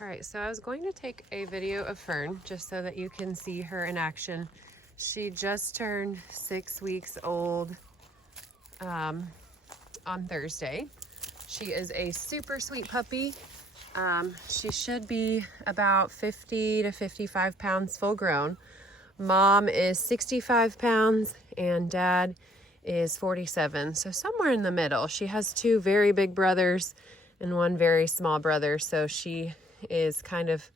All right, so I was going to take a video of Fern just so that you can see her in action. She just turned 6 weeks old on Thursday. She is a super sweet puppy. She should be about 50 to 55 pounds full grown. Mom is 65 pounds and dad is 47, so somewhere in the middle. She has two very big brothers and one very small brother, so she is kind of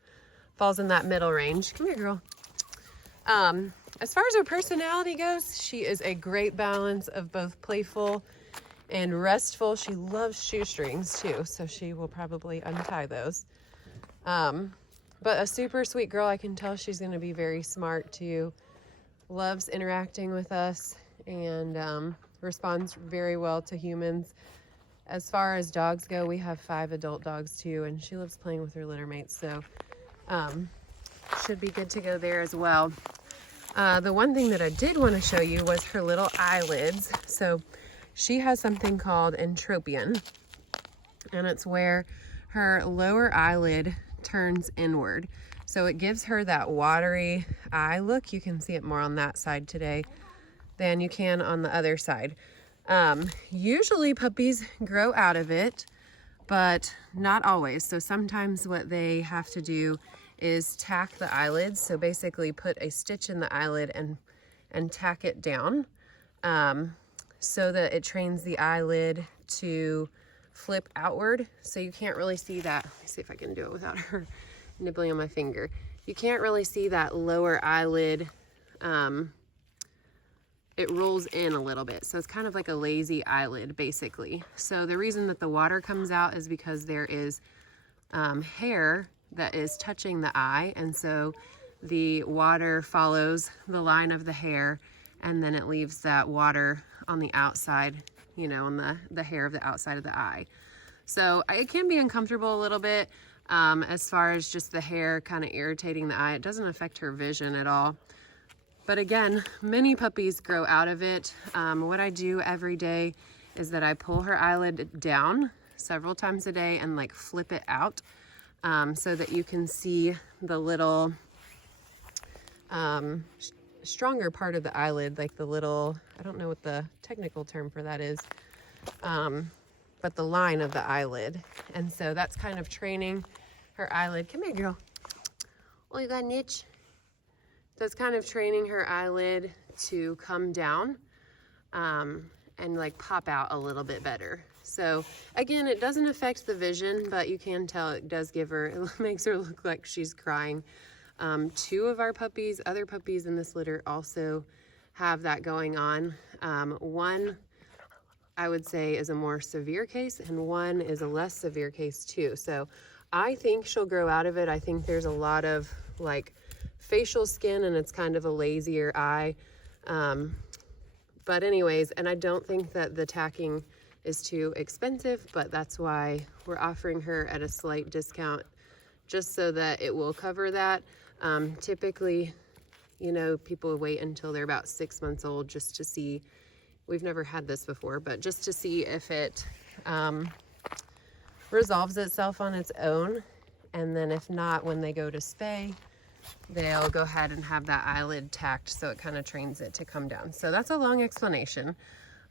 falls in that middle range. Come here, girl. As far as her personality goes, she is a great balance of both playful and restful. She loves shoestrings too, so she will probably untie those. But a super sweet girl. I can tell she's going to be very smart too. Loves interacting with us and responds very well to humans. As far as dogs go, we have 5 adult dogs too, and she loves playing with her litter mates, so should be good to go there as well. The one thing that I did want to show you was her little eyelids. So she has something called entropion, and it's where her lower eyelid turns inward. So it gives her that watery eye look. You can see it more on that side today than you can on the other side. Usually puppies grow out of it, but not always. So sometimes what they have to do is tack the eyelids. So basically put a stitch in the eyelid and tack it down so that it trains the eyelid to flip outward. So you can't really see that. Let me see if I can do it without her nibbling on my finger. You can't really see that lower eyelid. It rolls in a little bit. So it's kind of like a lazy eyelid basically. So the reason that the water comes out is because there is hair that is touching the eye, and so the water follows the line of the hair and then it leaves that water on the outside, you know, on the hair of the outside of the eye. So it can be uncomfortable a little bit as far as just the hair kind of irritating the eye. It doesn't affect her vision at all. But again, many puppies grow out of it. What I do every day is that I pull her eyelid down several times a day and like flip it out so that you can see the little stronger part of the eyelid, like the little, I don't know what the technical term for that is, but the line of the eyelid. And so that's kind of training her eyelid. Come here, girl. Oh, you got an itch? So it's kind of training her eyelid to come down and like pop out a little bit better. So again, it doesn't affect the vision, but you can tell it does give her, it makes her look like she's crying. 2 of our puppies, other puppies in this litter also have that going on. One, I would say, is a more severe case, and one is a less severe case too. So I think she'll grow out of it. I think there's a lot of like facial skin and it's kind of a lazier eye. But anyways, and I don't think that the tacking is too expensive, but that's why we're offering her at a slight discount just so that it will cover that. Typically, you know, people wait until they're about 6 months old just to see, we've never had this before, but just to see if it resolves itself on its own. And then if not, when they go to spay, they'll go ahead and have that eyelid tacked so it kind of trains it to come down. So that's a long explanation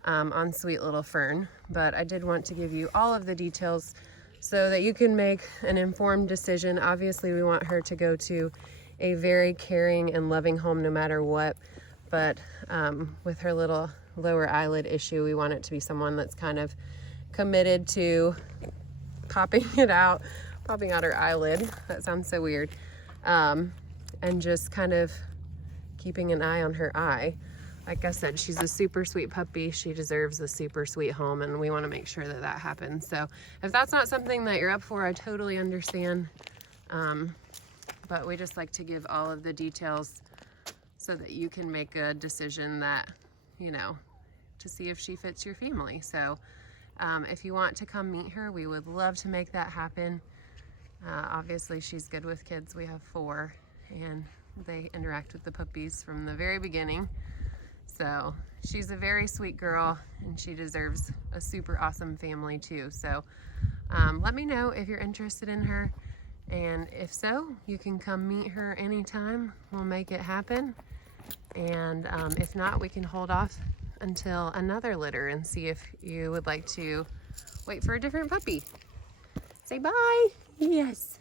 on sweet little Fern, but I did want to give you all of the details so that you can make an informed decision. Obviously, we want her to go to a very caring and loving home no matter what, but with her little lower eyelid issue, we want it to be someone that's kind of committed to popping out her eyelid. That sounds so weird. And just kind of keeping an eye on her eye. Like I said, she's a super sweet puppy. She deserves a super sweet home, and we want to make sure that that happens. So if that's not something that you're up for, I totally understand. But we just like to give all of the details so that you can make a decision that, you know, to see if she fits your family. So if you want to come meet her, we would love to make that happen. Obviously, she's good with kids. We have 4, and they interact with the puppies from the very beginning. So she's a very sweet girl, and she deserves a super awesome family too. So let me know if you're interested in her. And if so, you can come meet her anytime. We'll make it happen. And if not, we can hold off until another litter and see if you would like to wait for a different puppy. Say bye. Yes.